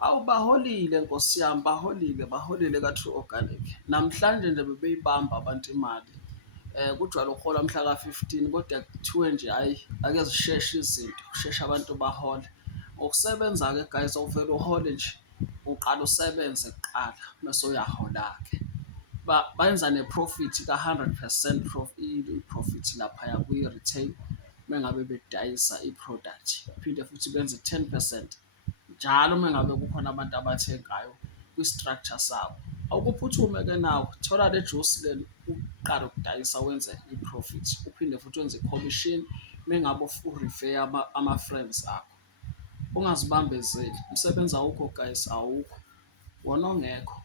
Awu baholile Nkosi yami, baholile ka-True Organic. Namhlanje nje bebeyibamba abantu imali. Kujwayele ukuholwa mhla ka-15 kodwa kuthiwe nje hhayi ake zisheshe izinto, kusheshe abantu bahole. Ngokusebenza-ke guys awuvele uhole nje, uqala usebenze kuqala mase uyahola-ke. Bayenza ne-profit ka-100% i-profit laphaya kwi-retail mengabe bedayisa i-product. Phinde futhi benze 10% njalo mengabe kukhona abantu abathengayo kwi-structure sabo. Awukuphuthume-ke nawe, thola le juice lena uqale ukudayisa wenze i-profit, uphinde futhi wenze i-commission mengabe urifeya ama-friends akho. Ungazibambezeli, umsebenzi awukho guys, awukho, wona ongekho.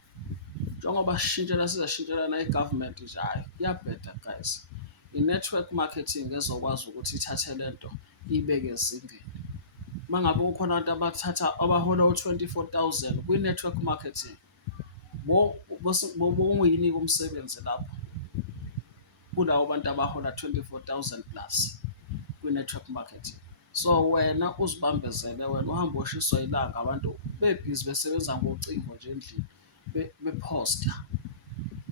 Njengoba sizashintshelana i-government nje hhayi kuyabheda guys. I-network marketing ezokwazi ukuthi ithathe le nto iyibeke ezingeni. Uma ngabe kukhona abantu abahola u-24,000 kwi-network marketing, bowuwini-ke umsebenzi lapho kulabo bantu abahola 24,000 plus kwi-network marketing. So wena uzibambezele, wena uhambe ushiswa ilanga abantu bebhizi besebenza ngocingo nje endlini bephosta.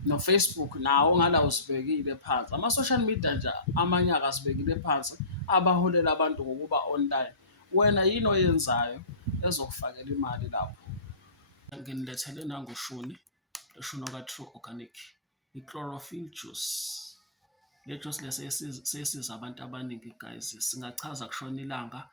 No-Facebook nawo ngala uzibekile phansi. Ama-social media nje amanye akazibekile phansi abaholela abantu ngokuba online. Wena yini oyenzayo ezokufakela imali lapho? Nginilethele nangoshuni, ushuni ka-True Organic, i-chlorophyll juice. Le juice le seyisiza abantu abaningi guys, singachaza kushona ilanga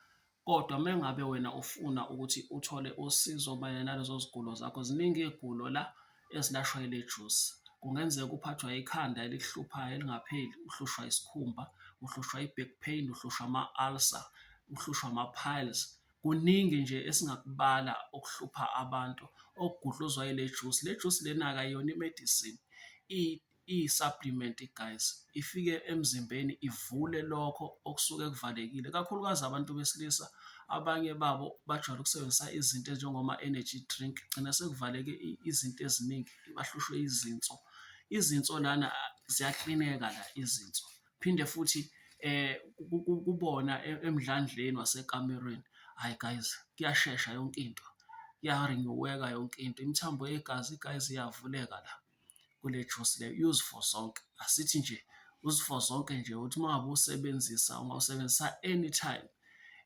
kodwa mengabe wena ufuna ukuthi uthole usizo mayelana nalezo zigulo zakho, ziningi iy'gulo la ezilashwa ile juice. Kungenzeka uphathwa ikhanda elikuhluphayo elingapheli, uhlushwa isikhumba, uhlushwa i-back pain, uhlushwa ama-ulcer, uhlushwa ama-piles. Kuningi nje esingakubala okuhlupha abantu okugudluzwa ile juice. Le juice lena-ke ayiyona i-medicine, iyi-supplement guys, ifike emzimbeni ivule lokho okusuke kuvalekile, kakhulukazi abantu besilisa. Abanye babo bajwayele ukusebenzisa izinto ezinjengoma-energy drink, gcina sekuvaleke izinto eziningi, bahlushwe izinso. Izinso lana ziyaklineka la izinso, phinde futhi kubona emdlandleni wasekamerweni. Hhayi guys, kuyashesha yonke into, kuyarinyuweka yonke into, imithambo yegazi guys iyavuleka la kule juice le. Use for zonke, asithi nje use for zonke nje ukuthi uma ngabe usebenzisa ungawusebenzisa anytime,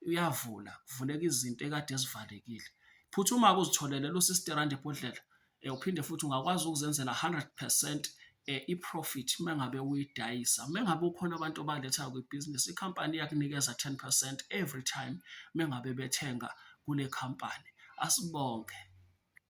uyavula, kuvuleka izinto ekade zivalekile. Phuthuma-ke uzitholele lu-R60 ibhodlela, uphinde futhi ungakwazi ukuzenzela 100% i-profit mengabe uyidayisa. Mengabe ukhona abantu obalethayo kwibhizinisi, ikhampani iyakunikeza 10% every time mengabe bethenga kule khampani. Asibonge.